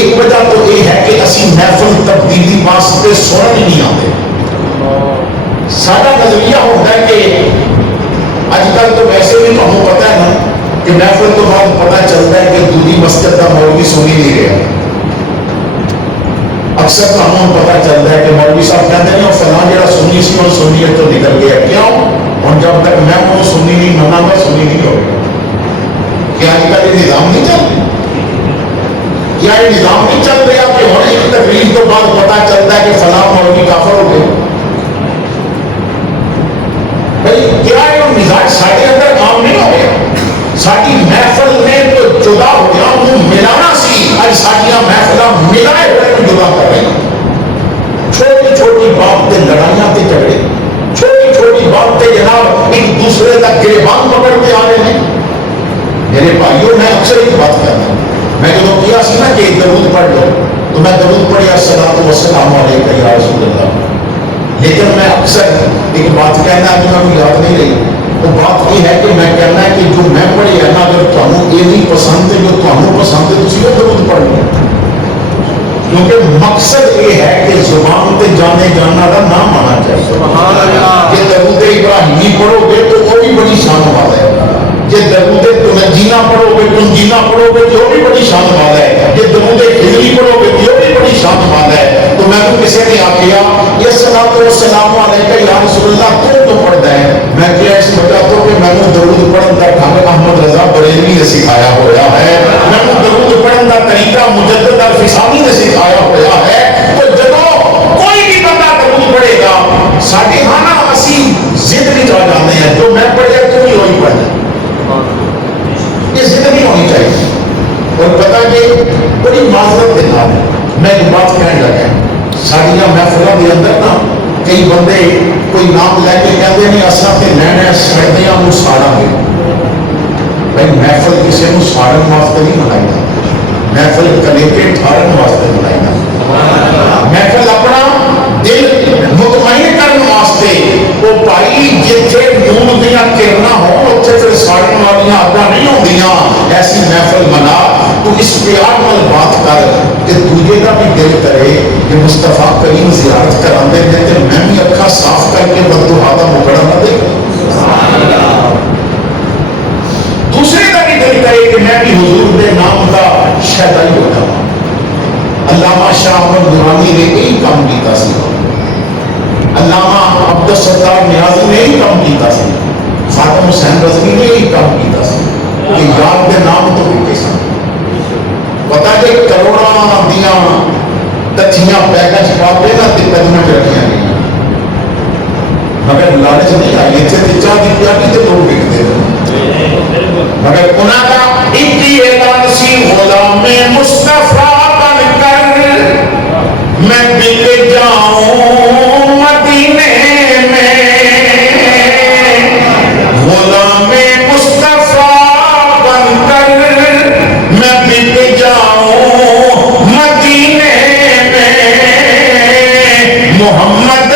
ایک وجہ تو یہ ہے کہ اسی محفل تبدیلی واسطے سنن ہی نہیں آتے. سارا نظریہ ہوتا ہے کہ اج کل تو ویسے بھی تمہیں پتا ہے نا کہ محفل تو بعد پتا چلتا ہے کہ دوسری مسجد کا مولوی سنی نہیں گیا. اکثر تو ہمیں پتا چلتا ہے کہ مولوی صاحب کہتے ہیں فلاں جڑا سنی سی اور سنیت تو نکل گیا. کیوں؟ اور جب تک میں وہ سنی نہیں منا گا سنی نہیں ہوگا. کیا آج کل یہ نظام نہیں چل رہا؟ کیا یہ نظام نہیں چل رہا کہ ہر ایک تقریر تو بعد پتا چلتا ہے کہ فلاں مولوی کافر ہو گئے؟ بھائی کیا یہ مزاج سارے اندر عام نہیں ہو گیا؟ ساری محفل میں تو جدا ہو گیا وہ ملانا سی. آج ساری محفل ملائے ہوئے کو جدا کر رہی. چھوٹی چھوٹی بات تے لڑائیاں تے جھگڑے, چھوٹی چھوٹی بات تے جناب ایک دوسرے کا گریبان پکڑ کے آ رہے ہیں. میرے بھائیوں میں اکثر ایک بات کرتا ہوں, میں جب کیا سی نا کہ درود پڑھ لو تو میں درود پڑھیا الصلاۃ والسلام علیک یا رسول اللہ, لیکن میں اکثر ایک بات کہنا ابھی میں یاد نہیں رہی. وہ بات یہ ہے کہ میں کہنا ہے کہ جو میں پڑھی ہے نا اگر تمہیں یہ نہیں پسند ہے جو تمہیں پسند ہے تھی وہ درود پڑھ لو. کیونکہ مقصد یہ ہے کہ زبان تے جانے جانا کا نام آنا چاہیے. کہ درود ابراہیمی پڑھو گے تو وہ بھی بڑی شان والا ہے. کہ درود تنجینا پڑھو گے تنجینا پڑھو گے تو بھی بڑی شان والا ہے. کہ درود ہجری پڑھو گے تو بھی بڑی شان والا ہے. تو میں تو کسی نے آخیا یہ صلاۃ والسلام علیک یا رسول اللہ تو پڑھتا ہے. میں کیا اس وجہ تو کہ میں نے درود پڑھن کا ڈھنگ احمد رضا بریلوی نے سکھایا ہوا ہے. میں نے درود پڑھن کا طریقہ مجدد الفسانی نے سکھایا ہوا ہے. تو جب کوئی بھی بندہ درود پڑھے گا ساڈے ہاں نا اسی ضد نہیں جا جاتے ہیں جو میں پڑھیا تو ہی وہی پڑھنا. یہ ضد نہیں ہونی چاہیے. اور پتا کہ بڑی معذرت کے نام میں ایک بات کہنے لگا, ساڑیاں محفلوں کے اندر نا کئی بندے کوئی نام لے کے کہتے ہیں اصل تے لینا سڑدیاں کو ساڑا گے. بھائی محفل کسی کو ساڑن واسطے نہیں بنائی جاتی. محفل کلیپے ٹھارن واسطے بنائی جاتی. محفل اپنا دل مطمئن کرنے واسطے وہ بھائی جتھے نور دیاں کرنا ہو اتنے پھر ساڑن والیاں اگاں نہیں ہوندیاں. ایسی محفل منا تو اس پیار وال بات کر کہ دوجے کا بھی دل کرے کہ مصطفیٰ کریم زیارت کراندے نے تے میں بھی اکھاں صاف کر کے بددعا دا مکڑا نہ دے. دوسرے کا بھی دل کرے کہ میں بھی حضور دے نام دا شہدائی ہو جاواں. علامہ شاہ احمد نورانی نے یہی کام کیتا سی. علامہ عبدالستار نیازی نے یہی کام کیتا سی. خاتم حسین رضوی نے یہی کام کیتا سی کہ یاد دے نام تو کیتے سن. پتا کہ کروڑاں دیاں تتھیاں پیکج پا کے نا قدمیں رکھیاں گئی مگر لالچ نہیں آئی. اتنے تے چاہ دی پیاٹی تے لوگ وکتے ہیں مگر انہاں کا ایک ہی اعلان سی غلام مصطفیٰ بن کر میں بک جاؤں مدینے میں. غلام مصطفیٰ بن کر میں بک جاؤں مدینے میں. محمد